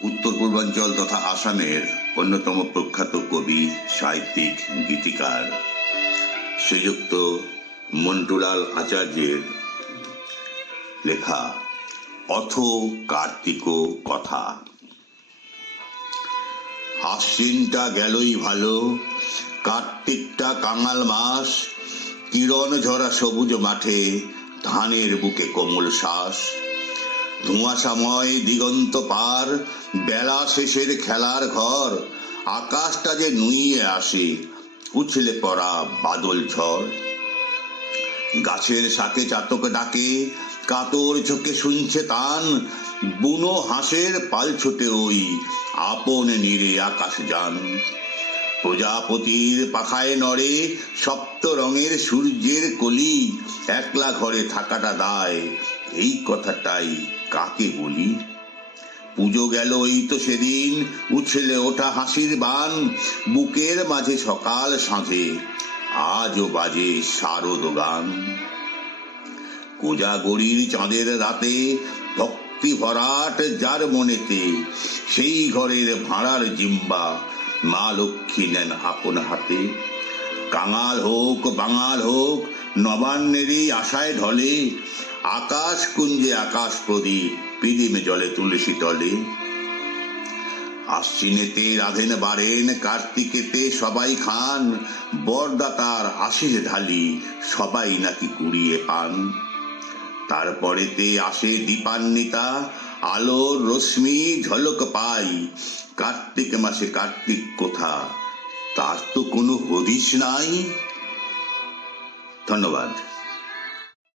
উত্তর পূর্বাঞ্চল তথা আসামের অন্যতম প্রখ্যাত কবি, সাহিত্যিক, গীতিকার শ্রীযুক্ত মন্টুলাল আচার্যের লেখা অথ কার্তিক কথা। আশ্বিনটা গেলই ভালো, কার্তিকটা কাঙাল মাস, কিরণ ঝরা সবুজ মাঠে ধানের বুকে কোমল শ্বাস। ধোঁয়াশাময় দিগন্ত পার, বেলা শেষের খেলার ঘর, আকাশটা যে নুইয়ে আসে উছলে পড়া বাদল ঝড়। গাছের শাকে চাতক ডাকে, কাতর চোখে শুনছে তান, বুনো হাঁসের পাল ছোটে ওই আপন নীরে আকাশ যান। প্রজাপতির পাখায় নড়ে সপ্ত রঙের সূর্যের কলি, একলা ঘরে থাকাটা দায়, এই কথাটাই কাকে বলি। পুজো গেল এই তো সেদিন, উছলে ওঠা হাসির বান, বুকের মাঝে সকাল সাঁঝে আজও বাজে শারদ গান। কোজাগরীর চাঁদের রাতে ভক্তি ভরাট যার মনেতে, সেই ঘরের ভাড়ার জিম্বা মা লক্ষ্মী নেন আপন হাতে। কাঙাল হোক বাঙাল হোক নবান্নেরই আশায় ঢলে, আকাশ কুঞ্জে আকাশ প্রদীপ পিদিমে জলে তুলসী তলে। আশ্বিনেতে রাধেন বাড়েন, কার্তিকেতে সবাই খান, বরদাতার আশিস ঢালি সবাই নাকি কুড়িয়ে পান। তারপরেতে আসে দীপান্বিতা, আলোর রশ্মি ঝলক পাই, কার্তিক মাসে কার্তিক কোথা তার তো কোনো হদিশ নাই। ধন্যবাদ।